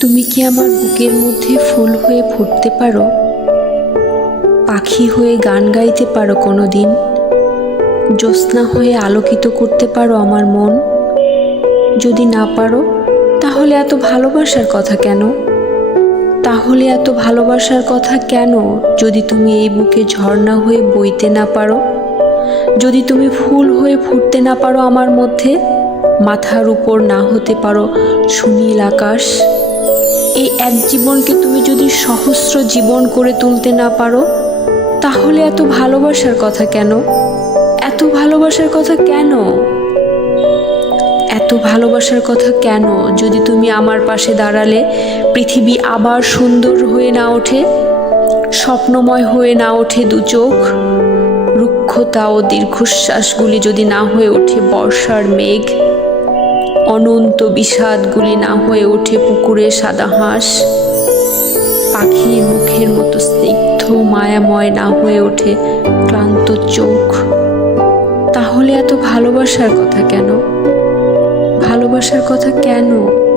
তুমি কি আমার বুকের মধ্যে ফুল হয়ে ফুটতে পারো? পাখি হয়ে গান গাইতে পারো কোনো দিন জ্যোৎস্না হয়ে আলোকিত করতে পারো আমার মন? যদি না পারো, তাহলে এত ভালোবাসার কথা কেন? তাহলে এত ভালোবাসার কথা কেন যদি তুমি এই বুকে ঝর্ণা হয়ে বইতে না পারো? যদি তুমি ফুল হয়ে ফুটতে না পারো আমার মধ্যে? মাথার উপর না হতে পারো সুনীল আকাশ? এক জীবনকে তুমি যদি সহস্র জীবন করে তুলতে না পারো, তাহলে এত ভালোবাসার কথা কেন? এত ভালোবাসার কথা কেন? এত ভালোবাসার কথা কেন যদি তুমি আমার পাশে দাঁড়ালে, পৃথিবী আবার সুন্দর হয়ে না ওঠে, স্বপ্নময় হয়ে না ওঠে দু চোখ? রুক্ষতা ও দীর্ঘশ্বাসগুলি যদি না হয়ে ওঠে বর্ষার মেঘ অনন্ত বিষাদগুলি না হয়ে ওঠে পুকুরে সাদা হাঁস। পাখির মুখের মতো স্নিগ্ধ, মায়াময় না হয়ে ওঠে ক্লান্ত চোখ। তাহলে এত ভালোবাসার কথা কেন? ভালোবাসার কথা কেন?